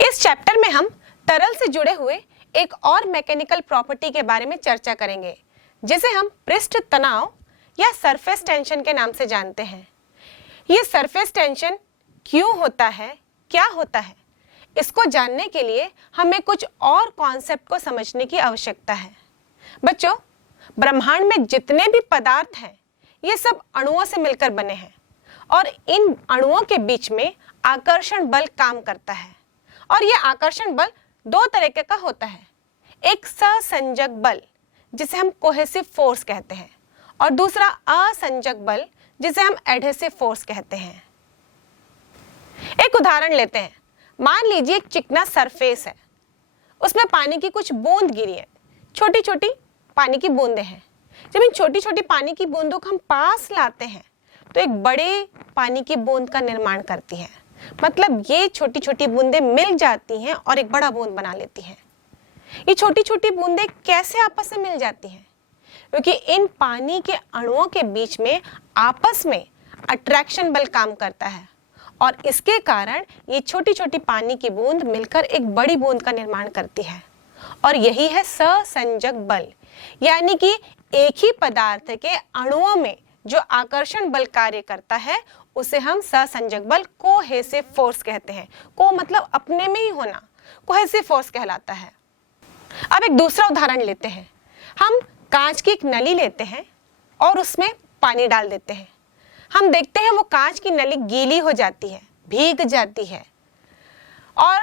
इस चैप्टर में हम तरल से जुड़े हुए एक और मैकेनिकल प्रॉपर्टी के बारे में चर्चा करेंगे, जिसे हम पृष्ठ तनाव या सरफेस टेंशन के नाम से जानते हैं। ये सरफेस टेंशन क्यों होता है, क्या होता है, इसको जानने के लिए हमें कुछ और कॉन्सेप्ट को समझने की आवश्यकता है। बच्चों, ब्रह्मांड में जितने भी पदार्थ हैं, ये सब अणुओं से मिलकर बने हैं और इन अणुओं के बीच में आकर्षण बल काम करता है। और ये आकर्षण बल दो तरीके का होता है, एक सहसंजक बल जिसे हम कोहेसिव फोर्स कहते हैं और दूसरा असंजक बल जिसे हम एडहेसिव फोर्स कहते हैं। एक उदाहरण लेते हैं। मान लीजिए एक चिकना सरफेस है, उसमें पानी की कुछ बूंद गिरी है, छोटी छोटी पानी की बूंदें हैं। जब इन छोटी छोटी पानी की बूंदों को हम पास लाते हैं तो एक बड़े पानी की बूंद का निर्माण करती है। मतलब ये छोटी छोटी बूंदें मिल जाती हैं और एक बड़ा बूंद बना लेती हैं। ये छोटी छोटी बूंदें कैसे आपस में मिल जाती हैं? क्योंकि इन पानी के अणुओं के बीच में आपस में अट्रैक्शन बल काम करता है और इसके कारण ये छोटी छोटी पानी की बूंद मिलकर एक बड़ी बूंद का निर्माण करती है और यही है सहसंजक बल। यानी कि एक ही पदार्थ के अणुओं में जो आकर्षण बल कार्य करता है उसे हम सहसंजक बल कोहेसिव फोर्स कहते हैं। को मतलब अपने में ही होना, कोहेसिव फोर्स कहलाता है। अब एक दूसरा उदाहरण लेते हैं। हम कांच की एक नली लेते हैं और उसमें पानी डाल देते हैं। हम देखते हैं वो कांच की नली गीली हो जाती है, भीग जाती है। और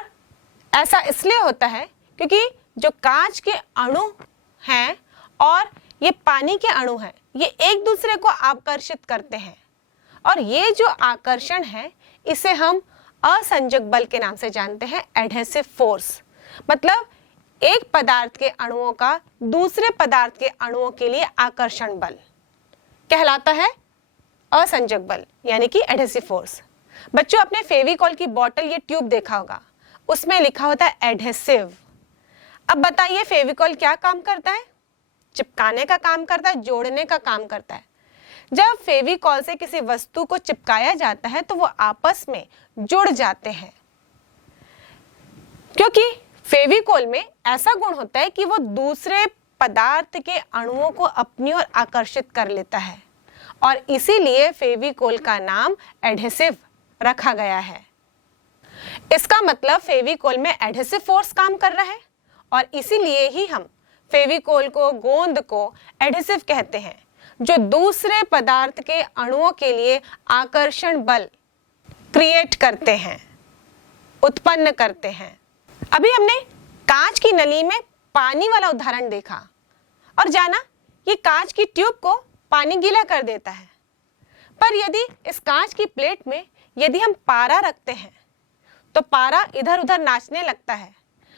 ऐसा इसलिए होता है क्योंकि जो कांच के अणु हैं और ये पानी के अणु हैं, ये एक दूसरे को आकर्षित करते हैं और ये जो आकर्षण है इसे हम असंजक बल के नाम से जानते हैं, एडहेसिव फोर्स। मतलब एक पदार्थ के अणुओं का दूसरे पदार्थ के अणुओं के लिए आकर्षण बल कहलाता है असंजक बल, यानी कि एडहेसिव फोर्स। बच्चों, अपने फेविकॉल की बोतल या ट्यूब देखा होगा, उसमें लिखा होता है एडहेसिव। अब बताइए फेविकॉल क्या काम करता है? चिपकाने का काम करता है, जोड़ने का काम करता है। जब फेविकॉल से किसी वस्तु को चिपकाया जाता है तो वो आपस में जुड़ जाते हैं, क्योंकि फेविकॉल में ऐसा गुण होता है कि वो दूसरे पदार्थ के अणुओं को अपनी ओर आकर्षित कर लेता है और इसीलिए फेविकॉल का नाम एडहेसिव रखा गया है। इसका मतलब फेविकॉल में एडहेसिव फोर्स काम कर रहा है और इसीलिए ही हम फेविकॉल को, गोंद को एडहेसिव कहते हैं, जो दूसरे पदार्थ के अणुओं के लिए आकर्षण बल क्रिएट करते हैं, उत्पन्न करते हैं। अभी हमने कांच की नली में पानी वाला उदाहरण देखा और जाना ये कांच की ट्यूब को पानी गीला कर देता है। पर यदि इस कांच की प्लेट में यदि हम पारा रखते हैं तो पारा इधर उधर नाचने लगता है।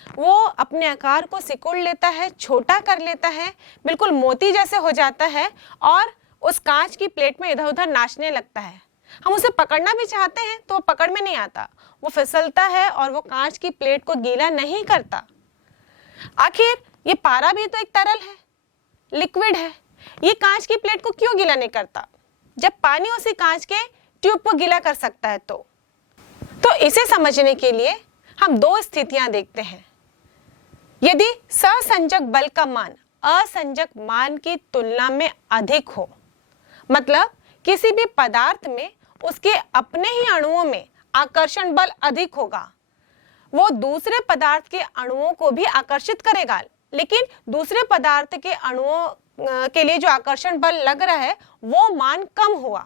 वो अपने आकार को सिकुड़ लेता है, छोटा कर लेता है, बिल्कुल मोती जैसे हो जाता है और उस कांच की प्लेट में इधर उधर नाचने लगता है। हम उसे पकड़ना भी चाहते हैं तो वो पकड़ में नहीं आता, वो फिसलता है और वो कांच की प्लेट को गीला नहीं करता। आखिर ये पारा भी तो एक तरल है, लिक्विड है, ये कांच की प्लेट को क्यों गीला नहीं करता जब पानी उसी कांच के ट्यूब को गीला कर सकता है? तो इसे समझने के लिए हम दो स्थितियां देखते हैं। यदि सहसंजक बल का मान असंजक मान की तुलना में अधिक हो, मतलब किसी भी पदार्थ में उसके अपने ही अणुओं में आकर्षण बल अधिक होगा, वो दूसरे पदार्थ के अणुओं को भी आकर्षित करेगा, लेकिन दूसरे पदार्थ के अणुओं के लिए जो आकर्षण बल लग रहा है वो मान कम हुआ,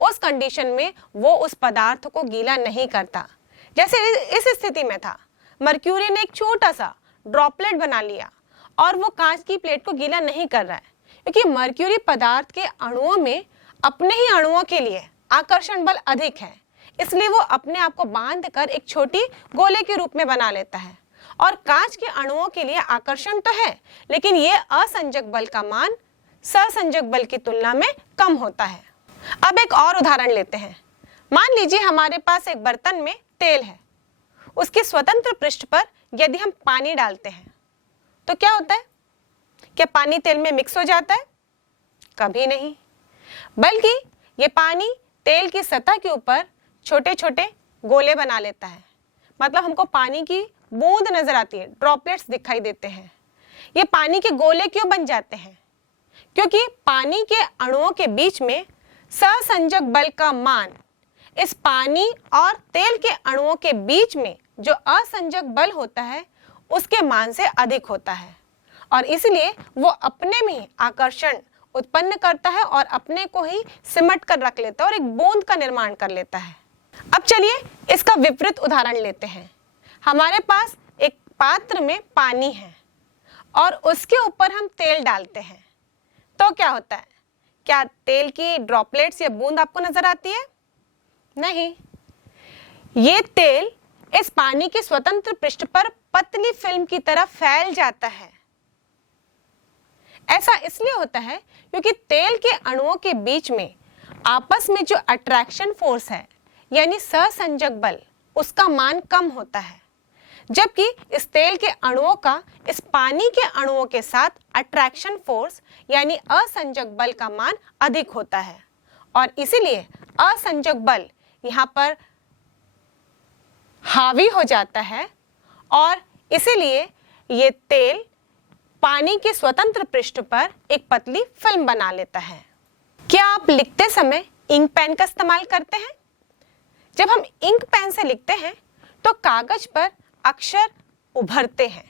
उस कंडीशन में वो उस पदार्थ को गीला नहीं करता। जैसे इस स्थिति में था, मर्क्यूरी ने एक छोटा सा ड्रॉपलेट बना लिया और वो कांच की प्लेट को गीला नहीं कर रहा है, क्योंकि मर्क्यूरी पदार्थ के अणुओं में अपने ही अणुओं के लिए आकर्षण बल अधिक है, इसलिए वो अपने आप को बांध कर एक छोटी गोले के रूप में बना लेता है। और कांच के अणुओं के लिए आकर्षण तो है, लेकिन ये असंजक बल का मान सहसंजक बल की तुलना में कम होता है। अब एक और उदाहरण लेते हैं। मान लीजिए हमारे पास एक बर्तन में तेल है, उसके स्वतंत्र पृष्ठ पर यदि हम पानी डालते हैं तो क्या होता है? क्या पानी तेल में मिक्स हो जाता है? कभी नहीं, बल्कि ये पानी तेल की सतह के ऊपर छोटे छोटे गोले बना लेता है। मतलब हमको पानी की बूंद नजर आती है, ड्रॉपलेट्स दिखाई देते हैं। ये पानी के गोले क्यों बन जाते हैं? क्योंकि पानी के अणुओं के बीच में सहसंजक बल का मान इस पानी और तेल के अणुओं के बीच में जो असंजक बल होता है उसके मान से अधिक होता है, और इसलिए वो अपने में ही आकर्षण उत्पन्न करता है और अपने को ही सिमट कर रख लेता है और एक बूंद का निर्माण कर लेता है। अब चलिए इसका विपरीत उदाहरण लेते हैं। हमारे पास एक पात्र में पानी है और उसके ऊपर हम तेल डालते हैं, तो क्या होता है? क्या तेल की ड्रॉपलेट्स या बूंद आपको नजर आती है? नहीं, ये तेल इस पानी के स्वतंत्र पृष्ठ पर पतली फिल्म की तरह फैल जाता है। ऐसा इसलिए होता है क्योंकि तेल के अणुओं के बीच में आपस में जो अट्रैक्शन फोर्स है यानी सहसंजक बल, उसका मान कम होता है, जबकि इस तेल के अणुओं का इस पानी के अणुओं के साथ अट्रैक्शन फोर्स यानी असंजक बल का मान अधिक होता है, और इसीलिए असंजक बल यहाँ पर हावी हो जाता है और इसीलिए ये तेल पानी के स्वतंत्र पृष्ठ पर एक पतली फिल्म बना लेता है। क्या आप लिखते समय इंक पेन का इस्तेमाल करते हैं? जब हम इंक पेन से लिखते हैं तो कागज पर अक्षर उभरते हैं,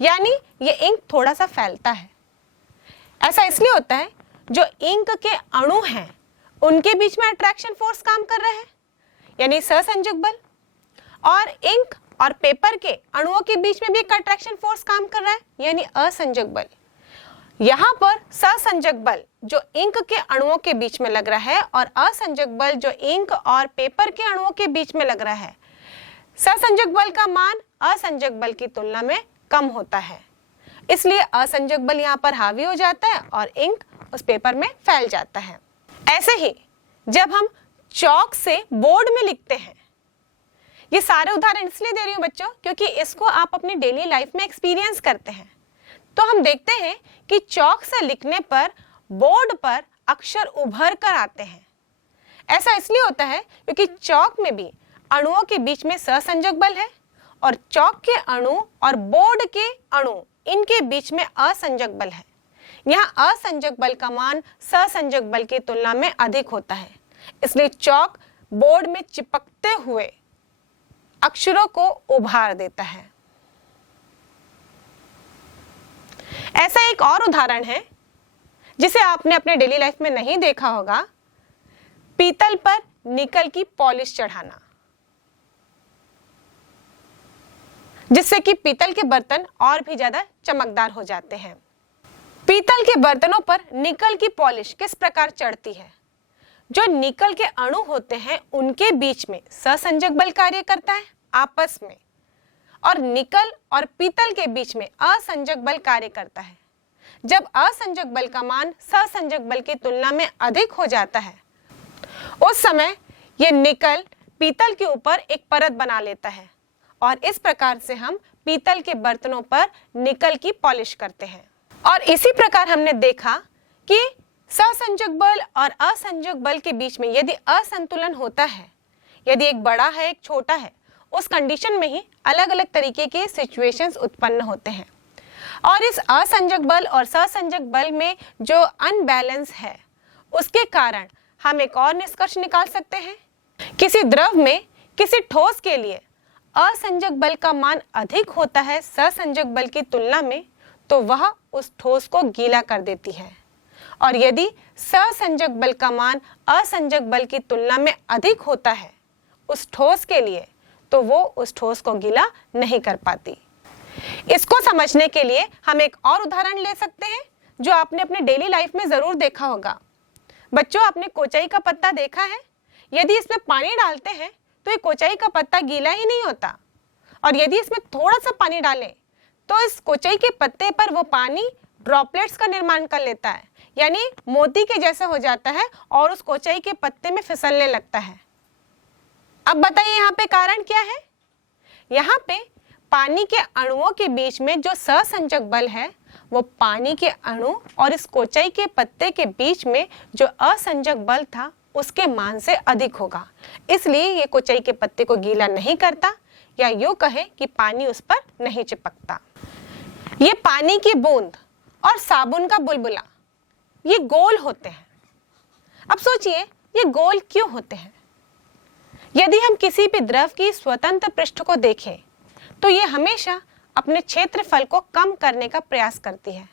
यानी ये इंक थोड़ा सा फैलता है। ऐसा इसलिए होता है जो इंक के अणु हैं उनके बीच में अट्रैक्शन फोर्स काम कर रहा है यानी सहसंजक बल, और इंक और पेपर के अणुओं के बीच में भी एक अट्रैक्शन फोर्स काम कर रहा है यानी असंजक बल। यहाँ पर सहसंजक बल जो इंक के अणुओं के बीच में लग रहा है और असंजक बल जो इंक और पेपर के अणुओं के बीच में लग रहा है, सहसंजक बल का मान असंजक बल की तुलना में कम होता है, इसलिए असंजक बल यहाँ पर हावी हो जाता है और इंक उस पेपर में फैल जाता है। ऐसे ही जब हम चॉक से बोर्ड में लिखते हैं, ये सारे उदाहरण इसलिए दे रही हूँ बच्चों क्योंकि इसको आप अपनी डेली लाइफ में एक्सपीरियंस करते हैं, तो हम देखते हैं कि चॉक से लिखने पर बोर्ड पर अक्षर उभर कर आते हैं। ऐसा इसलिए होता है क्योंकि चॉक में भी अणुओं के बीच में सहसंजक बल है और चॉक के अणु और बोर्ड के अणु इनके बीच में असंजक बल है। यहाँ असंजक बल का मान सहसंजक बल की तुलना में अधिक होता है, इसलिए चॉक बोर्ड में चिपकते हुए अक्षरों को उभार देता है। ऐसा एक और उदाहरण है जिसे आपने अपने डेली लाइफ में नहीं देखा होगा, पीतल पर निकल की पॉलिश चढ़ाना, जिससे कि पीतल के बर्तन और भी ज्यादा चमकदार हो जाते हैं। पीतल के बर्तनों पर निकल की पॉलिश किस प्रकार चढ़ती है? जो निकल के अणु होते हैं उनके बीच में सहसंजक बल कार्य करता है आपस में, और निकल और पीतल के बीच में असंजक बल कार्य करता है। जब असंजक बल का मान सहसंजक बल की तुलना में अधिक हो जाता है, उस समय यह निकल पीतल के ऊपर एक परत बना लेता है, और इस प्रकार से हम पीतल के बर्तनों पर निकल की पॉलिश करते हैं। और इसी प्रकार हमने देखा कि सहसंजक बल और असंजक बल के बीच में यदि असंतुलन होता है, यदि एक बड़ा है एक छोटा है, उस कंडीशन में ही अलग अलग तरीके के सिचुएशंस उत्पन्न होते हैं। और इस असंजक बल और सहसंजक बल में जो अनबैलेंस है उसके कारण हम एक और निष्कर्ष निकाल सकते हैं। किसी द्रव में किसी ठोस के लिए असंजक बल का मान अधिक होता है सहसंजक बल की तुलना में, तो वह उस ठोस को गीला कर देती है, और यदि सहसंजक बल का मान असंजक बल की तुलना में अधिक होता है उस ठोस के लिए, तो वो उस ठोस को गीला नहीं कर पाती। इसको समझने के लिए हम एक और उदाहरण ले सकते हैं जो आपने अपने डेली लाइफ में जरूर देखा होगा। बच्चों, आपने कोचाई का पत्ता देखा है? यदि इसमें पानी डालते हैं तो ये कोचाई का पत्ता गीला ही नहीं होता, और यदि इसमें थोड़ा सा पानी डालें तो इस कोचाई के पत्ते पर वो पानी ड्रॉपलेट्स का निर्माण कर लेता है, यानी मोती के जैसा हो जाता है और उस कोचाई के पत्ते में फिसलने लगता है। अब बताइए यहाँ पे कारण क्या है? यहाँ पे पानी के अणुओं के बीच में जो सहसंजक बल है वो पानी के अणु और इस कोचाई के पत्ते के बीच में जो असंजक बल था उसके मान से अधिक होगा, इसलिए ये कोचई के पत्ते को गीला नहीं करता, या यूं कहे कि पानी उस पर नहीं चिपकता। ये पानी की बूंद और साबुन का बुलबुला ये गोल होते हैं। अब सोचिए ये गोल क्यों होते हैं? यदि हम किसी भी द्रव की स्वतंत्र पृष्ठ को देखें तो ये हमेशा अपने क्षेत्रफल को कम करने का प्रयास करती है,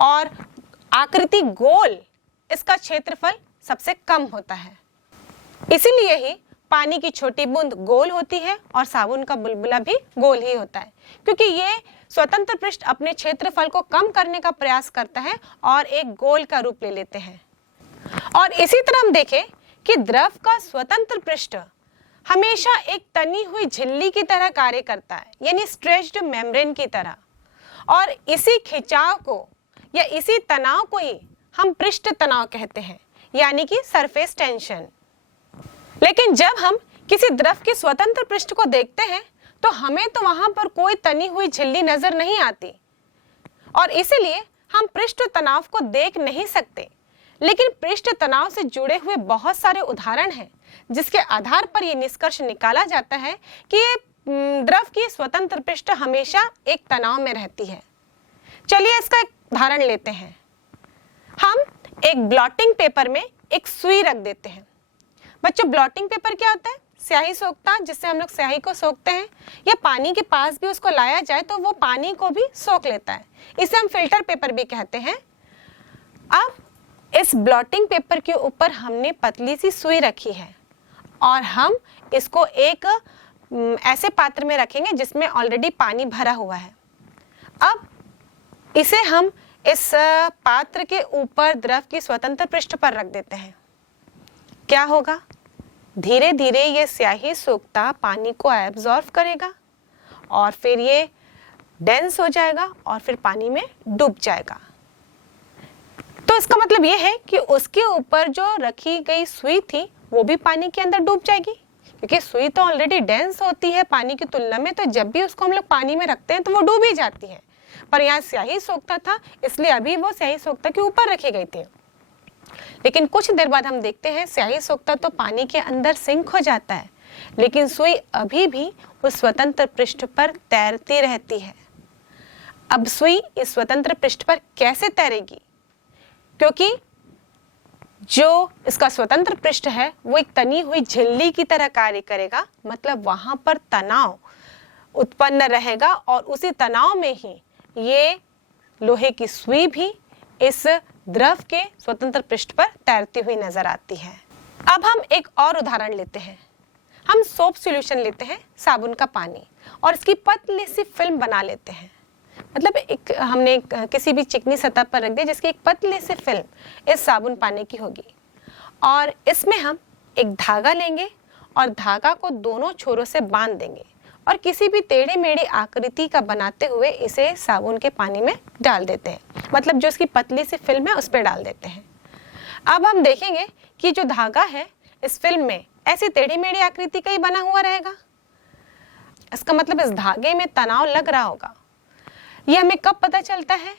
और आकृति गोल इसका क्षेत्रफल सबसे कम होता है। इसीलिए ही पानी की छोटी बूंद गोल होती है और साबुन का बुलबुला भी गोल ही होता है, क्योंकि ये स्वतंत्र पृष्ठ अपने क्षेत्रफल को कम करने का प्रयास करता है और एक गोल का रूप ले लेते हैं। और इसी तरह हम देखें कि द्रव का स्वतंत्र पृष्ठ हमेशा एक तनी हुई झिल्ली की तरह कार्य करता है, यानी स्ट्रेच्ड मेम्ब्रेन की तरह, और इसी खिंचाव को या इसी तनाव को ही हम पृष्ठ तनाव कहते हैं, यानी कि सरफेस टेंशन। लेकिन जब हम किसी द्रव के स्वतंत्र पृष्ठ को देखते हैं तो हमें तो वहां पर कोई तनी हुई झिल्ली नजर नहीं आती, और इसीलिए हम पृष्ठ तनाव को देख नहीं सकते। लेकिन पृष्ठ तनाव से जुड़े हुए बहुत सारे उदाहरण हैं, जिसके आधार पर यह निष्कर्ष निकाला जाता है कि द्रव की स्वतंत्र पृष्ठ हमेशा एक तनाव में रहती है। चलिए इसका एक उदाहरण लेते हैं। हम एक ब्लॉटिंग पेपर में एक सुई रख देते हैं। बच्चों, ब्लॉटिंग पेपर क्या होता है? स्याही सोखता, जिससे हम लोग स्याही को सोखते हैं, या पानी के पास भी उसको लाया जाए तो वो पानी को भी सोख लेता है। इसे हम फिल्टर पेपर भी कहते हैं। अब इस ब्लॉटिंग पेपर के ऊपर हमने पतली सी सुई रखी है, और हम इसको एक ऐसे पात्र में रखेंगे जिसमें ऑलरेडी पानी भरा हुआ है। अब इसे हम इस पात्र के ऊपर द्रव की स्वतंत्र पृष्ठ पर रख देते हैं। क्या होगा? धीरे धीरे ये स्याही सोखता पानी को एब्जॉर्ब करेगा, और फिर ये डेंस हो जाएगा और फिर पानी में डूब जाएगा। तो इसका मतलब ये है कि उसके ऊपर जो रखी गई सुई थी वो भी पानी के अंदर डूब जाएगी, क्योंकि सुई तो ऑलरेडी डेंस होती है पानी की तुलना में, तो जब भी उसको हम लोग पानी में रखते हैं तो वो डूब ही जाती है। पर यहाँ स्याही सोखता था, इसलिए अभी वो स्याही सोखता के ऊपर रखी गई थी। लेकिन कुछ देर बाद हम देखते हैं स्याही सोखता तो पानी के अंदर सिंक हो जाता है, लेकिन सुई अभी भी उस स्वतंत्र पृष्ठ पर तैरती रहती है। अब सुई इस स्वतंत्र पृष्ठ पर कैसे तैरेगी? क्योंकि जो इसका स्वतंत्र पृष्ठ है वो एक तनी हुई झिल्ली की तरह कार्य करेगा, मतलब वहां पर तनाव उत्पन्न रहेगा, और उसी तनाव में ही ये लोहे की सुई भी इस द्रव के स्वतंत्र पृष्ठ पर तैरती हुई नजर आती है। अब हम एक और उदाहरण लेते हैं। हम सोप सॉल्यूशन लेते हैं, साबुन का पानी, और इसकी पतली सी फिल्म बना लेते हैं। मतलब हमने किसी भी चिकनी सतह पर रख दिया जिसकी एक पतली सी फिल्म इस साबुन पानी की होगी, और इसमें हम एक धागा लेंगे और धागा को दोनों छोरों से बांध देंगे, और किसी भी टेढ़ी मेढ़ी आकृति का बनाते हुए इसे साबुन के पानी में डाल देते हैं। मतलब जो इसकी पतली सी फिल्म है उस पर डाल देते हैं। अब हम देखेंगे कि जो धागा है इस फिल्म में ऐसी टेढ़ी मेढ़ी आकृति का ही बना हुआ रहेगा। इसका मतलब इस धागे में तनाव लग रहा होगा। ये हमें कब पता चलता है?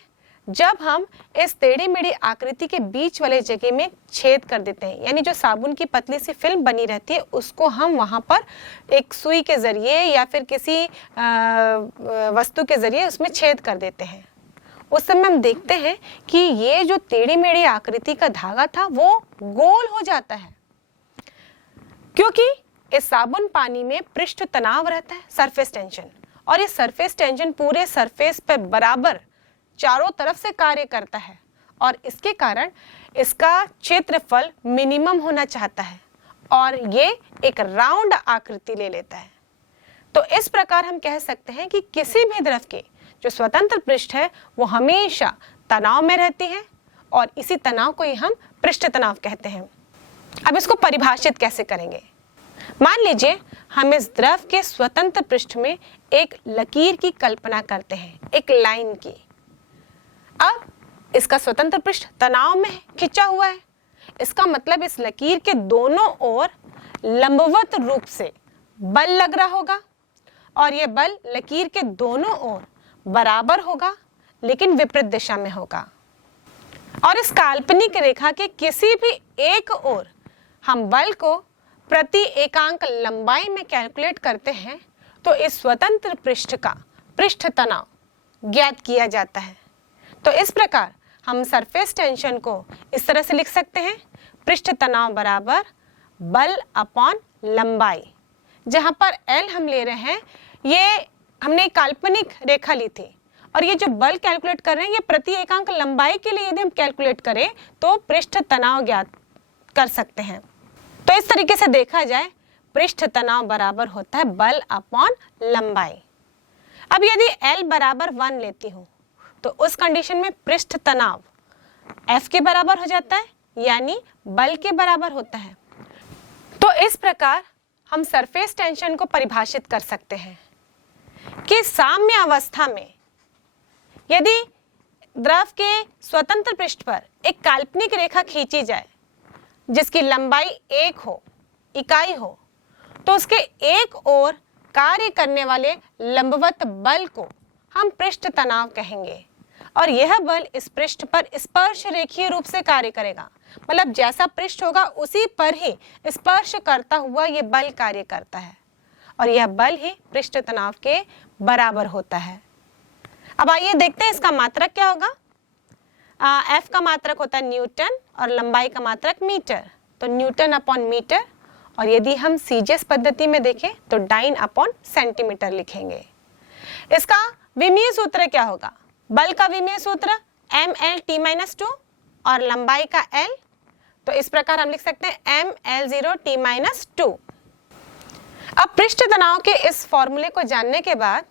जब हम इस टेढ़ी मेढ़ी आकृति के बीच वाले जगह में छेद कर देते हैं, यानी जो साबुन की पतली सी फिल्म बनी रहती है उसको हम वहां पर एक सुई के जरिए या फिर किसी वस्तु के जरिए उसमें छेद कर देते हैं। उस समय हम देखते हैं कि ये जो टेढ़ी मेढ़ी आकृति का धागा था वो गोल हो जाता है, क्योंकि इस साबुन पानी में पृष्ठ तनाव रहता है, सरफेस टेंशन, और ये सरफेस टेंशन पूरे सरफेस पर बराबर चारों तरफ से कार्य करता है, और इसके कारण इसका क्षेत्रफल मिनिमम होना चाहता है और ये एक राउंड आकृति ले लेता है। तो इस प्रकार हम कह सकते हैं कि किसी भी द्रव के जो स्वतंत्र पृष्ठ है वो हमेशा तनाव में रहती है, और इसी तनाव को ही हम पृष्ठ तनाव कहते हैं। अब इसको परिभाषित कैसे करेंगे? मान लीजिए हम इस द्रव के स्वतंत्र पृष्ठ में एक लकीर की कल्पना करते हैं, एक लाइन की। अब इसका स्वतंत्र पृष्ठ तनाव में खिंचा हुआ है, इसका मतलब इस लकीर के दोनों ओर लंबवत रूप से बल लग रहा होगा, और यह बल लकीर के दोनों ओर बराबर होगा लेकिन विपरीत दिशा में होगा। और इस काल्पनिक रेखा के किसी भी एक ओर हम बल को प्रति एकांक लंबाई में कैलकुलेट करते हैं तो इस स्वतंत्र पृष्ठ का पृष्ठ तनाव ज्ञात किया जाता है। तो इस प्रकार हम सरफेस टेंशन को इस तरह से लिख सकते हैं, पृष्ठ तनाव बराबर बल अपॉन लंबाई, जहां पर L हम ले रहे हैं, ये हमने एक काल्पनिक रेखा ली थी और ये जो बल कैलकुलेट कर रहे हैं ये प्रति एकांक लंबाई के लिए यदि हम कैलकुलेट करें तो पृष्ठ तनाव ज्ञात कर सकते हैं। तो इस तरीके से देखा जाए पृष्ठ तनाव बराबर होता है बल अपॉन लंबाई। अब यदि L बराबर 1 लेती हूँ तो उस कंडीशन में पृष्ठ तनाव F के बराबर हो जाता है, यानी बल के बराबर होता है। तो इस प्रकार हम सरफेस टेंशन को परिभाषित कर सकते हैं कि साम्य अवस्था में यदि द्रव के स्वतंत्र पृष्ठ पर एक काल्पनिक रेखा खींची जाए जिसकी लंबाई 1 हो, इकाई हो, तो उसके एक ओर कार्य करने वाले लंबवत बल को हम पृष्ठ तनाव कहेंगे और यह बल इस पृष्ठ पर स्पर्श रेखीय रूप से कार्य करेगा। मतलब जैसा पृष्ठ होगा उसी पर ही स्पर्श करता हुआ यह बल कार्य करता है और यह बल ही पृष्ठ तनाव के बराबर होता है। अब आइए देखते हैं इसका मात्रक क्या होगा। F का मात्रक होता है न्यूटन और लंबाई का मात्रक मीटर, तो न्यूटन अपॉन मीटर, और यदि हम सीजीएस पद्धति में देखें तो डाइन अपॉन सेंटीमीटर लिखेंगे। इसका विमीय सूत्र क्या होगा? बल का विमीय सूत्र mL_t-2 और लंबाई का L, तो इस प्रकार हम लिख सकते हैं mL0t-2। अब पृष्ठ तनाव के इस फॉर्मूले को जानने के बाद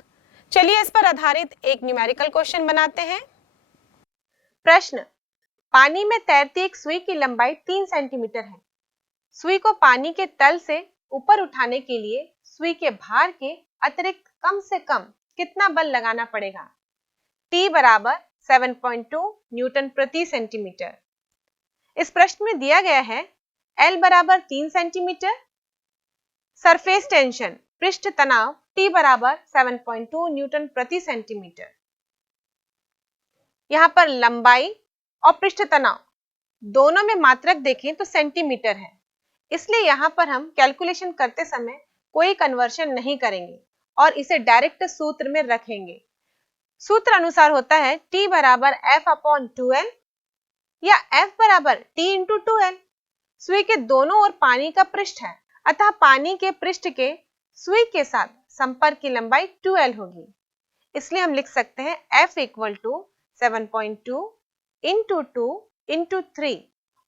चलिए इस पर आधारित एक न्यूमेरिकल क्वेश्चन बनाते हैं। प्रश्न, पानी में तैरती एक सुई की लंबाई 3 सेंटीमीटर है। सुई को पानी के तल से ऊपर उठाने के लिए सुई के भार के अतिरिक्त कम से कम कितना बल लगाना पड़ेगा? T बराबर 7.2 न्यूटन प्रति सेंटीमीटर। इस प्रश्न में दिया गया है L बराबर 3 सेंटीमीटर, सरफेस टेंशन पृष्ठ तनाव T बराबर 7.2 न्यूटन प्रति सेंटीमीटर। यहाँ पर लंबाई और पृष्ठ तनाव दोनों में मात्रक देखें तो सेंटीमीटर है, इसलिए यहाँ पर हम कैलकुलेशन करते समय कोई कन्वर्शन नहीं करेंगे और इसे डायरेक्ट सूत्र में रखेंगे। सूत्र अनुसार होता है T बराबर F अपॉन 2L या F बराबर T इंटू 2L। सुई के दोनों ओर पानी का पृष्ठ है, अतः पानी के पृष्ठ के सुई के साथ संपर्क की लंबाई 2L होगी, इसलिए हम लिख सकते हैं F equal to 7.2 into 2 into 3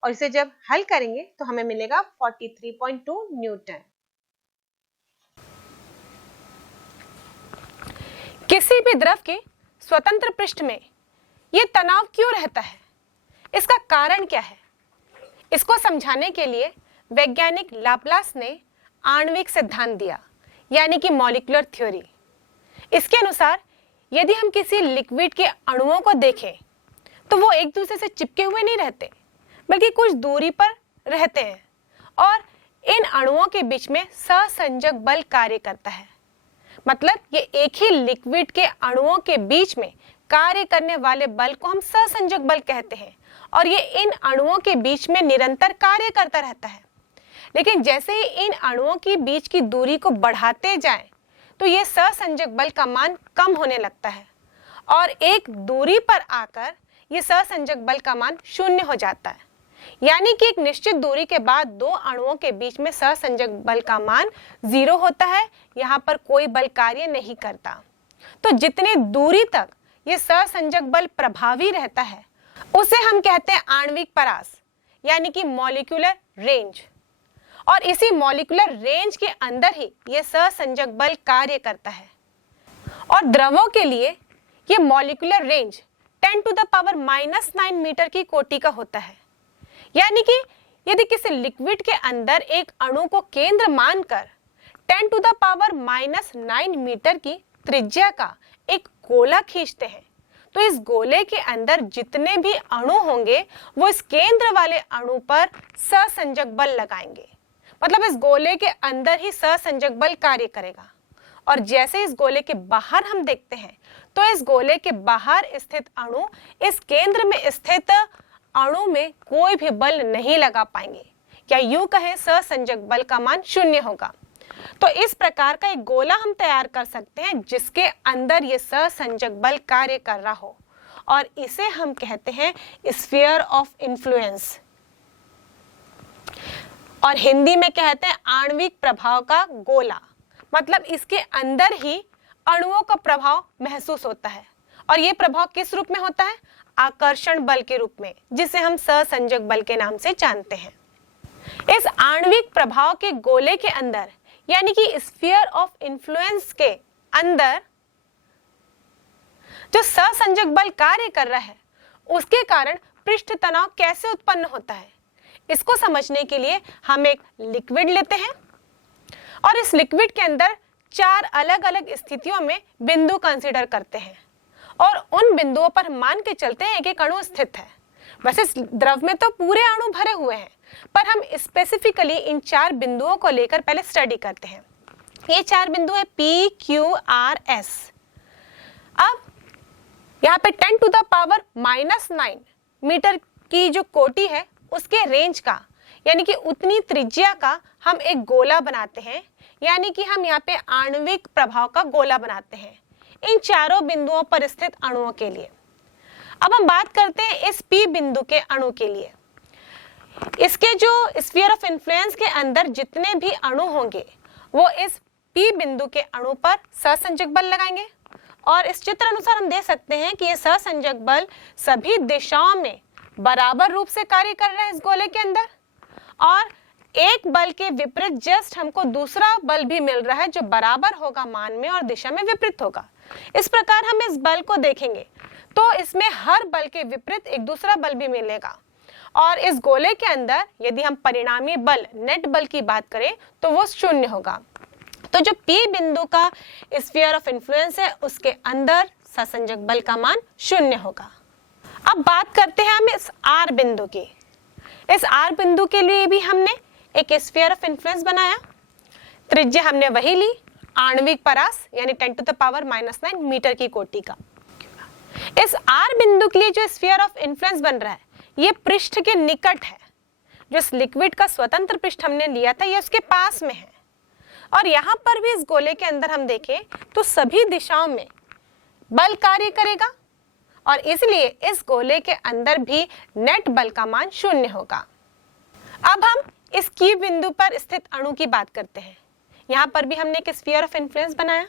और इसे जब हल करेंगे तो हमें मिलेगा 43.2 न्यूटन। किसी भी द्रव के स्वतंत्र पृष्ठ में यह तनाव क्यों रहता है, इसका कारण क्या है? इसको समझाने के लिए वैज्ञानिक लाप्लास ने आणविक सिद्धांत दिया, यानी कि मॉलिक्यूलर थ्योरी। इसके अनुसार यदि हम किसी लिक्विड के अणुओं को देखें तो वो एक दूसरे से चिपके हुए नहीं रहते, बल्कि कुछ दूरी पर रहते हैं और इन अणुओं के बीच में सहसंजक बल कार्य करता है। मतलब ये एक ही लिक्विड के अणुओं के बीच में कार्य करने वाले बल को हम सहसंजक बल कहते हैं और ये इन अणुओं के बीच में निरंतर कार्य करता रहता है। लेकिन जैसे ही इन अणुओं के बीच की दूरी को बढ़ाते जाएं, तो ये सहसंजक बल का मान कम होने लगता है और एक दूरी पर आकर ये सहसंजक बल का मान 0 हो जाता है। यानी कि एक निश्चित दूरी के बाद दो अणुओं के बीच में सहसंजक बल का मान 0 होता है, यहाँ पर कोई बल कार्य नहीं करता। तो जितनी दूरी तक ये सहसंजक बल प्रभावी रहता है उसे हम कहते हैं आणविक परास, यानी कि मॉलिक्यूलर रेंज। और इसी मॉलिक्यूलर रेंज के अंदर ही ये सहसंजक बल कार्य करता है। और द्रवों के लिए ये मॉलिक्यूलर रेंज 10⁻⁻9 मीटर की कोटि का होता है। यानी कि यदि किसी लिक्विड के अंदर एक अणु को केंद्र मानकर 10⁻⁹ मीटर की त्रिज्या का एक गोला खींचते हैं, तो इस गोले के अंदर जितने भी अणु होंगे वो इस केंद्र वाले अणु पर सहसंजक बल लगाएंगे। मतलब इस गोले के अंदर ही सहसंजक बल कार्य करेगा। और जैसे इस गोले के बाहर हम देखते हैं तो इस गोले के बाहर स्थित अणु इस केंद्र में स्थित अणु में कोई भी बल नहीं लगा पाएंगे। या यूं कहें सहसंजक बल का मान 0 होगा। तो इस प्रकार का एक गोला हम तैयार कर सकते हैं जिसके अंदर ये सहसंजक बल कार्य कर रहा हो, और इसे हम कहते हैं स्फीयर ऑफ इन्फ्लुएंस, और हिंदी में कहते हैं आणविक प्रभाव का गोला। मतलब इसके अंदर ही अणुओं का प्रभाव महसूस होता है, और ये प्रभाव किस रूप में होता है? आकर्षण बल के रूप में, जिसे हम सहसंजक बल के नाम से जानते हैं। इस आणविक प्रभाव के गोले के अंदर, यानी कि स्फीयर ऑफ इन्फ्लुएंस के अंदर जो सहसंजक बल कार्य कर रहा है, उसके कारण पृष्ठ तनाव कैसे उत्पन्न होता है, इसको समझने के लिए हम एक लिक्विड लेते हैं, और इस लिक्विड के अंदर 4 अलग अलग स्थितियों में बिंदु कंसीडर करते हैं, और उन बिंदुओं पर मान के चलते हैं एक एक अणु स्थित है। वैसे द्रव में तो पूरे अणु भरे हुए हैं, पर हम स्पेसिफिकली इन 4 बिंदुओं को लेकर पहले स्टडी करते हैं। ये 4 बिंदु है P, Q, R, S। अब यहाँ पे 10⁻⁻9 मीटर की जो कोटि है उसके रेंज का, यानी कि उतनी त्रिज्या का हम एक गोला बनाते हैं, यानी कि हम यहाँ पे आणविक प्रभाव का गोला बनाते हैं इन चारों बिंदुओं पर स्थित अणुओं के लिए। अब हम बात करते हैं इस P बिंदु के अणु के लिए। इसके जो स्फीयर ऑफ इन्फ्लुएंस के अंदर जितने भी अणु होंगे वो इस P बिंदु के अणु पर सहसंजक बल लगाएंगे, और इस चित्र अनुसार हम देख सकते हैं कि ये सहसंजक बल सभी दिशाओं में बराबर रूप से कार्य कर रहे हैं इस गोले के अंदर, और एक बल के विपरीत जस्ट हमको दूसरा बल भी मिल रहा है जो बराबर होगा मान में और दिशा में विपरीत होगा। इस प्रकार हम इस बल को देखेंगे तो इसमें हर बल के विपरीत एक दूसरा बल भी मिलेगा, और इस गोले के अंदर यदि हम परिणामी बल नेट बल की बात करें तो वो 0 होगा। तो जो P बिंदु का स्फीयर ऑफ इन्फ्लुएंस है उसके अंदर सहसंजक बल का मान 0 होगा। अब बात करते हैं हम इस R बिंदु की। इस R बिंदु के लिए भी हमने एक स्फीयर ऑफ इन्फ्लुएंस बनाया। त्रिज्या हमने वही ली, आणविक परास यानी 10⁻⁻9 मीटर की कोटि का। इस R बिंदु के लिए जो स्फीयर ऑफ इन्फ्लुएंस बन रहा है ये पृष्ठ के निकट है। जो इस लिक्विड का स्वतंत्र पृष्ठ हमने लिया था ये उसके पास में है, और यहाँ पर भी इस गोले के अंदर हम देखें तो सभी दिशाओं में बल कार्य करेगा, और इसलिए इस गोले के अंदर भी नेट बल का मान 0 होगा। अब हम इस Q बिंदु पर स्थित अणु की बात करते हैं। यहाँ पर भी हमने एक स्फीयर ऑफ इन्फ्लुएंस बनाया,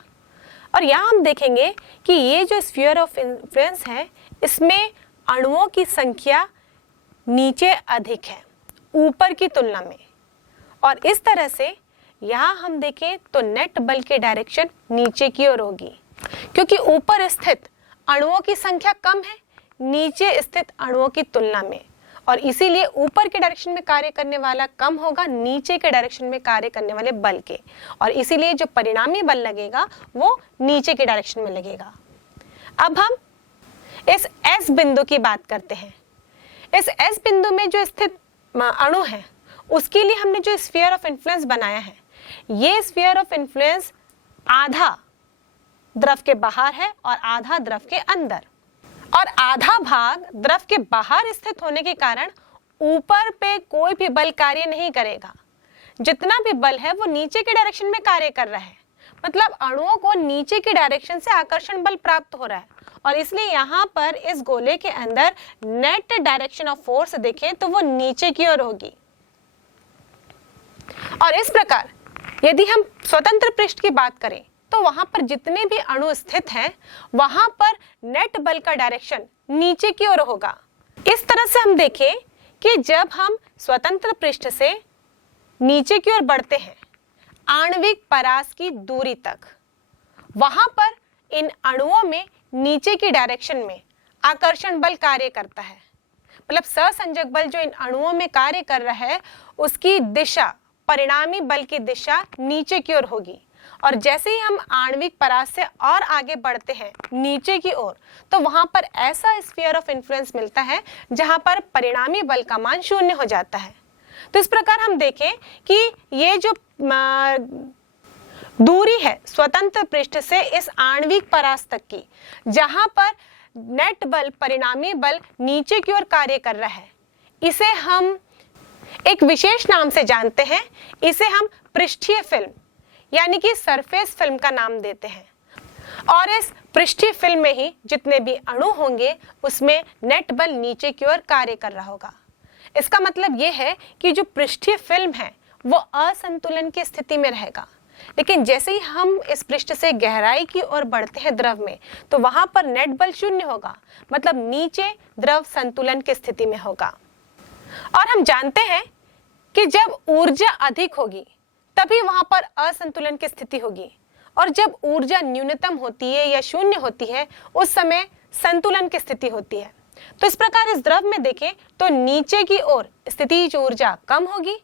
और यहाँ हम देखेंगे कि ये जो स्फीयर ऑफ इन्फ्लुएंस है इसमें अणुओं की संख्या नीचे अधिक है ऊपर की तुलना में, और इस तरह से यहाँ हम देखें तो नेट बल की डायरेक्शन नीचे की ओर होगी, क्योंकि ऊपर स्थित अणुओं की संख्या कम है नीचे स्थित अणुओं की तुलना में, और इसीलिए ऊपर के डायरेक्शन में कार्य करने वाला कम होगा नीचे के डायरेक्शन में कार्य करने वाले बल के, और इसीलिए जो परिणामी बल लगेगा वो नीचे के डायरेक्शन में लगेगा। अब हम इस S बिंदु की बात करते हैं। इस S बिंदु में जो स्थित अणु है उसके लिए हमने जो स्फीयर ऑफ इन्फ्लुएंस बनाया है, ये स्फीयर ऑफ इन्फ्लुएंस आधा द्रव के बाहर है और आधा द्रव के अंदर, और आधा भाग द्रव के बाहर स्थित होने के कारण ऊपर पे कोई भी बल कार्य नहीं करेगा। जितना भी बल है वो नीचे के डायरेक्शन में कार्य कर रहा है, मतलब अणुओं को नीचे की डायरेक्शन से आकर्षण बल प्राप्त हो रहा है, और इसलिए यहाँ पर इस गोले के अंदर नेट डायरेक्शन ऑफ फोर्स देखें तो वो नीचे की ओर होगी। और इस प्रकार यदि हम स्वतंत्र पृष्ठ की बात करें तो वहां पर जितने भी अणु स्थित हैं वहां पर नेट बल का डायरेक्शन नीचे की ओर होगा। इस तरह से हम देखें कि जब हम स्वतंत्र पृष्ठ से नीचे की ओर बढ़ते हैं आणविक परास की दूरी तक, वहां पर इन अणुओं में नीचे की डायरेक्शन में आकर्षण बल कार्य करता है। मतलब सहसंजक बल जो इन अणुओं में कार्य कर रहा है उसकी दिशा, परिणामी बल की दिशा नीचे की ओर होगी, और जैसे ही हम आणविक परास से और आगे बढ़ते हैं नीचे की ओर तो वहां पर ऐसा स्फीयर ऑफ इन्फ्लुएंस मिलता है जहां पर परिणामी बल का मान 0 हो जाता है। तो इस प्रकार हम देखें कि ये जो दूरी है स्वतंत्र पृष्ठ से इस आणविक परास तक की, जहां पर नेट बल, परिणामी बल नीचे की ओर कार्य कर रहा है, इसे हम एक विशेष नाम से जानते हैं, इसे हम पृष्ठीय फिल्म यानी कि सरफेस फिल्म का नाम देते हैं। और इस पृष्ठीय फिल्म में ही जितने भी अणु होंगे उसमें नेट बल नीचे की ओर कार्य कर रहा होगा। इसका मतलब यह है कि जो पृष्ठीय फिल्म है वो असंतुलन की स्थिति में रहेगा, लेकिन जैसे ही हम इस पृष्ठ से गहराई की ओर बढ़ते हैं द्रव में, तो वहां पर नेट बल शून्य होगा, मतलब नीचे द्रव संतुलन की स्थिति में होगा। और हम जानते हैं कि जब ऊर्जा अधिक होगी तभी वहां पर असंतुलन की स्थिति होगी, और जब ऊर्जा न्यूनतम होती है या शून्य होती है उस समय संतुलन की स्थिति होती है। तो इस प्रकार इस द्रव में देखें तो नीचे की ओर स्थितिज ऊर्जा कम होगी,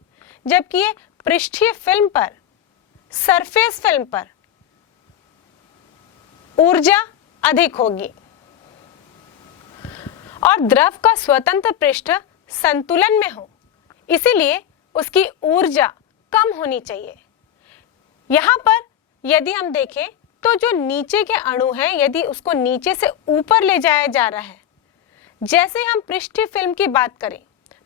जबकि ये पृष्ठीय फिल्म पर, सरफेस फिल्म पर ऊर्जा अधिक होगी। और द्रव का स्वतंत्र पृष्ठ संतुलन में हो, इसीलिए उसकी ऊर्जा कम होनी चाहिए। यहां पर यदि हम देखें तो जो नीचे के अणु हैं, यदि उसको नीचे से ऊपर ले जाया जा रहा है, जैसे हम पृष्ठीय फिल्म की बात करें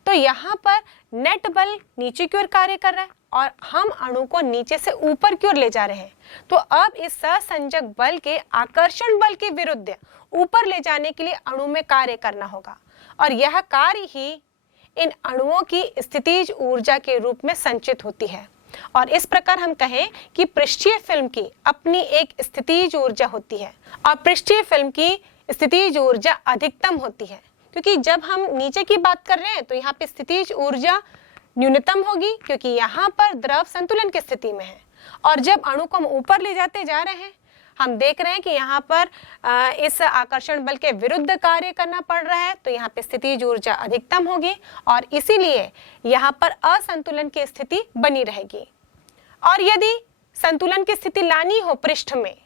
तो यहाँ पर नेट बल नीचे की ओर कार्य कर रहा है और हम अणु को नीचे से ऊपर की ओर ले जा रहे हैं। तो अब इस सहसंजक बल के आकर्षण बल के विरुद्ध ऊपर ले जाने के लिए अणु में कार्य करना होगा, और यह कार्य ही इन अणुओं की स्थितिज ऊर्जा के रूप में संचित होती है। और इस प्रकार हम कहें कि पृष्ठीय फिल्म की अपनी एक स्थितिज ऊर्जा होती है और पृष्ठीय फिल्म की स्थितिज ऊर्जा अधिकतम होती है, क्योंकि जब हम नीचे की बात कर रहे हैं तो यहाँ पे स्थितिज ऊर्जा न्यूनतम होगी, क्योंकि यहाँ पर द्रव संतुलन की स्थिति में है। और जब अणु को हम ऊपर ले जाते जा रहे हैं, हम देख रहे हैं कि यहाँ पर इस आकर्षण बल के विरुद्ध कार्य करना पड़ रहा है, तो यहाँ पे स्थितिज ऊर्जा अधिकतम होगी और इसीलिए यहाँ पर असंतुलन की स्थिति बनी रहेगी। और यदि संतुलन की स्थिति लानी हो पृष्ठ में,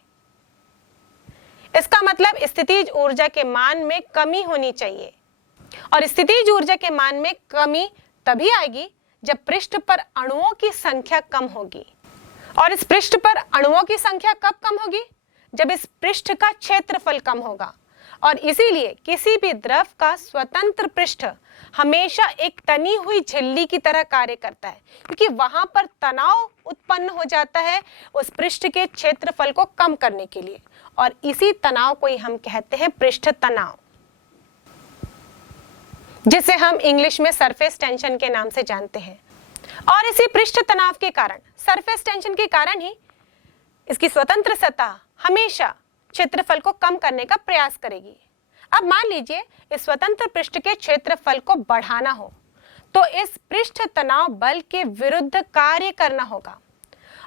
इसका मतलब स्थितिज ऊर्जा के मान में कमी होनी चाहिए, और स्थितिज ऊर्जा के मान में कमी तभी आएगी जब पृष्ठ पर अणुओं की संख्या कम होगी। और इस पृष्ठ पर अणुओं की संख्या कब कम होगी? जब इस पृष्ठ का क्षेत्रफल कम होगा। और इसीलिए किसी भी द्रव का स्वतंत्र पृष्ठ हमेशा एक तनी हुई झिल्ली की तरह कार्य करता है, क्योंकि वहां पर तनाव उत्पन्न हो जाता है उस पृष्ठ के क्षेत्रफल को कम करने के लिए, और इसी तनाव को ही हम कहते हैं पृष्ठ तनाव, जिसे हम इंग्लिश में सरफेस टेंशन के नाम से जानते हैं। और इसी पृष्ठ तनाव के कारण, सरफेस टेंशन के कारण ही इसकी स्वतंत्र सतह हमेशा क्षेत्रफल को कम करने का प्रयास करेगी। अब मान लीजिए इस स्वतंत्र पृष्ठ के क्षेत्रफल को बढ़ाना हो, तो इस पृष्ठ तनाव बल के विरुद्ध कार्य करना होगा,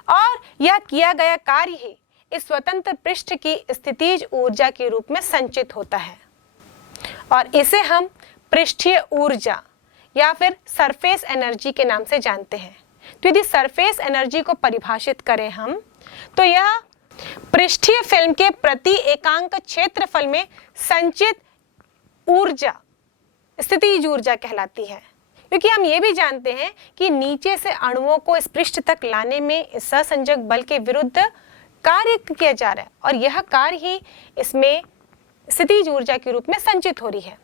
और यह किया गया कार्य ही इस स्वतंत्र पृष्ठ की स्थितिज ऊर्जा के रूप में संचित होता है, और इसे हम पृष्ठीय ऊर्जा या फिर सरफेस एनर्जी के नाम से जानते हैं। तो यदि सरफेस एनर्जी को परिभाषित करें हम, तो यह पृष्ठीय फिल्म के प्रति एकांक क्षेत्रफल में संचित ऊर्जा स्थितिज ऊर्जा कहलाती है, क्योंकि हम ये भी जानते हैं कि नीचे से अणुओं को इस पृष्ठ तक लाने में इस सहसंजक बल के विरुद्ध कार्य किया जा रहा है, और यह कार्य ही इसमें स्थितिज ऊर्जा के रूप में संचित हो रही है।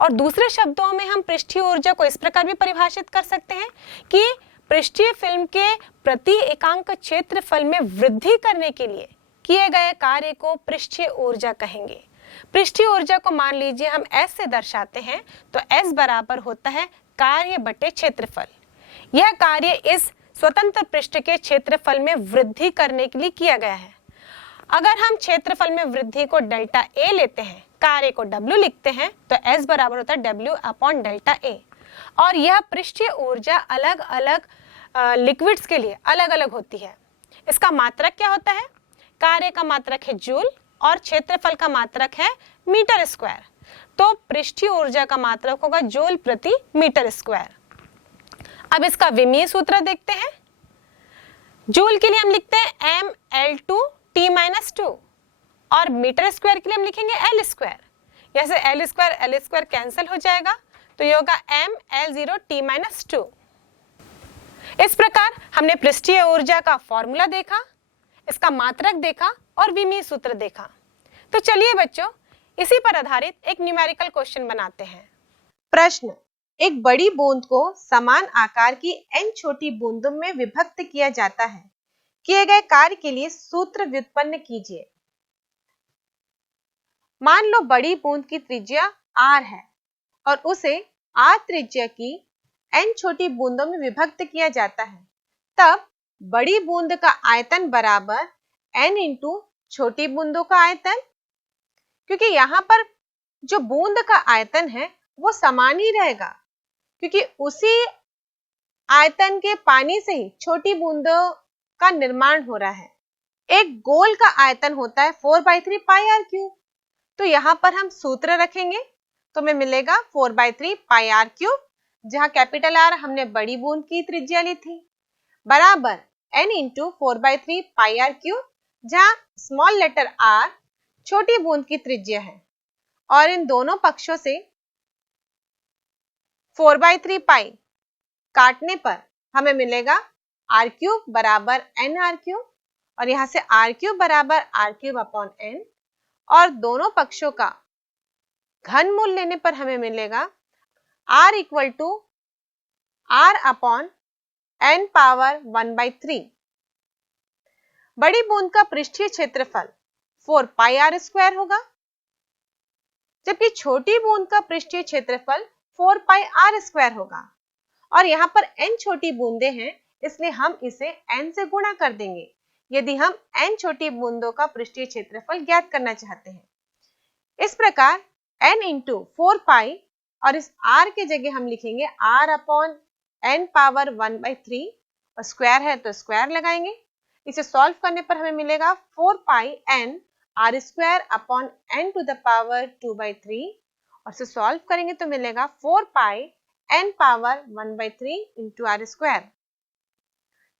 और दूसरे शब्दों में हम पृष्ठीय ऊर्जा को इस प्रकार भी परिभाषित कर सकते हैं कि पृष्ठीय फिल्म के प्रति एकांक क्षेत्रफल में वृद्धि करने के लिए किए गए कार्य को पृष्ठीय ऊर्जा कहेंगे। पृष्ठीय ऊर्जा को मान लीजिए हम S से दर्शाते हैं, तो S बराबर होता है कार्य बटे क्षेत्रफल। यह कार्य इस स्वतंत्र पृष्ठ के क्षेत्रफल में वृद्धि करने के लिए किया गया है। अगर हम क्षेत्रफल में वृद्धि को डेल्टा A लेते हैं, कार्य को W लिखते हैं, तो S बराबर होता है W अपॉन डेल्टा A। और यह पृष्ठीय ऊर्जा अलग अलग लिक्विड्स के लिए अलग अलग होती है। इसका मात्रक क्या होता है? कार्य का मात्रक है जूल और क्षेत्रफल का मात्रक है मीटर स्क्वायर। तो पृष्ठीय ऊर्जा का मात्रक होगा जूल प्रति मीटर स्क्वायर। अब इसका विमीय सूत्र देखते हैं। जूल के लिए हम लिखते हैं mL2T-2 और मीटर स्क्वायर के लिए हम लिखेंगे L स्क्वायर। जैसे L स्क्वायर कैंसिल हो जाएगा, तो ये होगा mL0T-2। इस प्रकार हमने पृष्ठीय ऊर्जा का फॉर्मूला देखा, इसका मात्रक देखा और विमीय सूत्र देखा। तो चलिए बच्चों, इसी पर आधारित एक न्यूमेरिकल क्वेश्चन बनाते हैं। प्रश्न: एक बड़ी बूंद को समान आकार की n छोटी बूंदों में विभक्त किया जाता है। किए गए कार्य के लिए सूत्र व्युत्पन्न कीजिए। मान लो बड़ी बूंद की त्रिज्या r है और उसे r त्रिज्या की n छोटी बूंदों में विभक्त किया जाता है। तब बड़ी बूंद का आयतन बराबर n इंटू छोटी बूंदों का आयतन। क्योंकि यहाँ पर जो बूंद का आयतन है वो समान ही रहेगा, क्योंकि उसी आयतन के पानी से ही छोटी बूंदों का निर्माण हो रहा है। एक गोल का आयतन होता है 4/3 पाई आर क्यूब। तो यहाँ पर हम सूत्र रखेंगे तो हमें मिलेगा 4/3 पाई आर क्यूब, जहाँ कैपिटल आर हमने बड़ी बूंद की त्रिज्या ली थी, बराबर n into 4/3 pi R cube, जहाँ स्मॉल लेटर r छोटी बूंद की त्रिज्या है। और इन दोनों पक्षों से 4/3 पाई काटने पर हमें मिलेगा r क्यूब बराबर n r क्यूब, और यहाँ से r क्यूब बराबर r क्यूब अपॉन n, और दोनों पक्षों का घनमूल लेने पर हमें मिलेगा r equal to r upon n power 1/3। बड़ी बूंद का पृष्ठीय क्षेत्रफल 4 पाई आर स्क्वायर होगा, जबकि छोटी बूंद का पृष्ठीय क्षेत्रफल 4 पाई आर स्क्वायर होगा। और यहाँ पर n छोटी बूंदें हैं, इसलिए हम इसे n से गुणा कर देंगे यदि हम n छोटी बूंदों का पृष्ठीय क्षेत्रफल ज्ञात करना चाहते हैं। इस प्रकार n इंटू 4 पाई, और इस r के जगह हम लिखेंगे r अपॉन n पावर 1/3, और स्क्वायर है तो स्क्वायर लगाएंगे। इसे सॉल्व करने पर हमें मिलेगा 4 pi n r square upon n to the power 2/3, और इसे सॉल्व करेंगे तो मिलेगा 4 pi n power 1/3 into R square.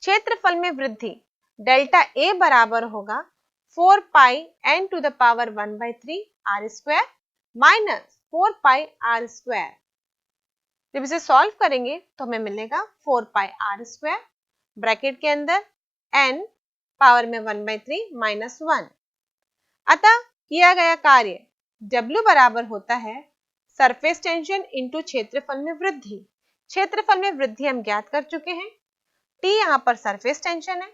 क्षेत्रफल में वृद्धि डेल्टा a बराबर होगा 4 pi n to the power 1/3 r square minus 4 pi r square. जब इसे सॉल्व करेंगे तो हमें मिलेगा 4 पाई r स्क्वायर, ब्रैकेट के अंदर n पावर में 1/3 माइनस 1। अतः किया गया कार्य W बराबर होता है सरफेस टेंशन इंटू क्षेत्रफल में वृद्धि। क्षेत्रफल में वृद्धि हम ज्ञात कर चुके हैं, T यहाँ पर सरफेस टेंशन है,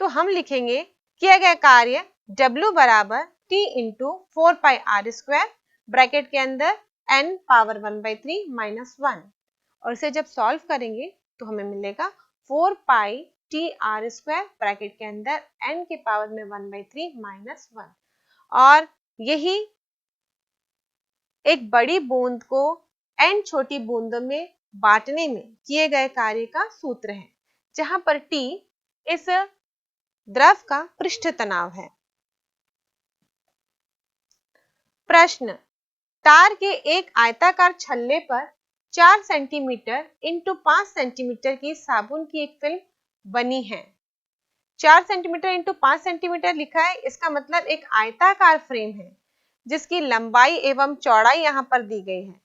तो हम लिखेंगे किया गया कार्य W बराबर T into 4 pi R square, bracket के अंदर n पावर 1/3 माइनस 1, और इसे जब सॉल्व करेंगे तो हमें मिलेगा 4 pi T R square, bracket के अंदर n के पावर में 1/3 माइनस 1। और यही एक बड़ी बूंद को n छोटी बूंदों में बांटने में किए गए कार्य का सूत्र है, जहां पर T इस द्रव का पृष्ठ तनाव है। प्रश्न, तार के एक आयताकार छल्ले पर 4 सेंटीमीटर इंटू 5 सेंटीमीटर की साबुन की एक फिल्म बनी है। 4 सेंटीमीटर इंटू 5 सेंटीमीटर लिखा है, इसका मतलब एक आयताकार फ्रेम है जिसकी लंबाई एवं चौड़ाई यहाँ पर दी गई है।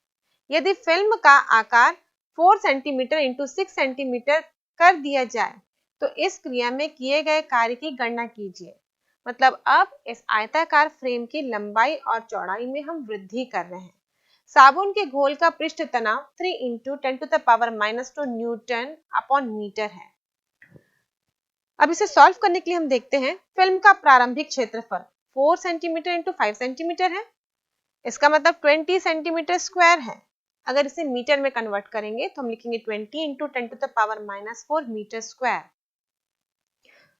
यदि फिल्म का आकार 4 सेंटीमीटर इंटू 6 सेंटीमीटर कर दिया जाए तो इस क्रिया में किए गए कार्य की गणना कीजिए। मतलब अब इस आयताकार फ्रेम की लंबाई और चौड़ाई में हम वृद्धि कर रहे हैं। साबुन के घोल का पृष्ठ तनाव 3 into 10 to the power -2 newton upon metre है। अब इसे सॉल्व करने के लिए हम देखते हैं, फिल्म का प्रारंभिक क्षेत्रफल 4 सेंटीमीटर इंटू 5 सेंटीमीटर है, इसका मतलब 20 सेंटीमीटर स्क्वायर है। अगर इसे मीटर में कन्वर्ट करेंगे तो हम लिखेंगे 20 into 10 to the power -4 metre square.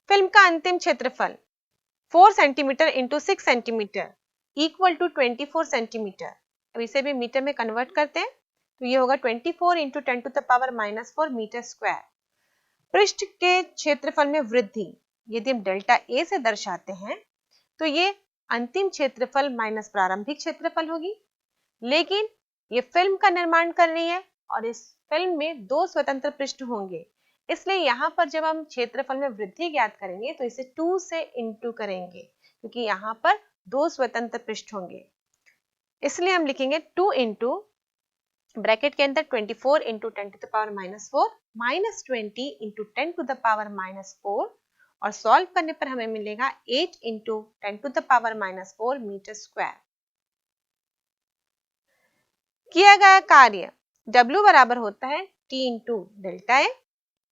Film का अंतिम क्षेत्रफल 4 centimetre into 6 centimetre equal to 24 centimetre. अब इसे भी मीटर में कन्वर्ट करते हैं तो ये होगा 24 into 10 to the power -4 metre square. पृष्ठ के क्षेत्रफल में वृद्धि यदि हम डेल्टा ए से दर्शाते हैं तो ये अंतिम क्षेत्रफल माइनस प्रारंभिक क्षेत्रफल होगी, लेकिन ये फिल्म का निर्माण कर रही है और इस फिल्म में 2 स्वतंत्र पृष्ठ होंगे, इसलिए यहाँ पर जब हम क्षेत्रफल में वृद्धि ज्ञात करेंगे तो इसे 2 से इंटू करेंगे, क्योंकि यहाँ पर 2 स्वतंत्र पृष्ठ होंगे। इसलिए हम लिखेंगे 2 इंटू ब्रैकेट के अंदर 24 into 10 to the power -4 minus 20 into 10 to the power -4, और सॉल्व करने पर हमें मिलेगा 8 into 10 to the power -4 metre square. किया गया कार्य W बराबर होता है T इंटू डेल्टा ए।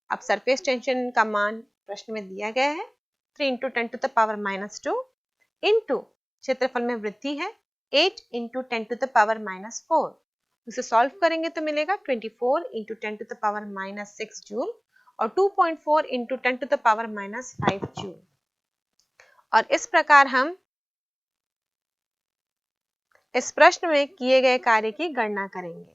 अब सरफेस टेंशन का मान प्रश्न में दिया गया है 3 into 10 to the power -2 into क्षेत्रफल में वृद्धि है 8 इंटू 10 टू द पावर -4। इसे सॉल्व करेंगे तो मिलेगा 24 into 10 to the power -6 joule और 2.4 into 10 to the power -5 joule. और इस प्रकार हम इस प्रश्न में किए गए कार्य की गणना करेंगे।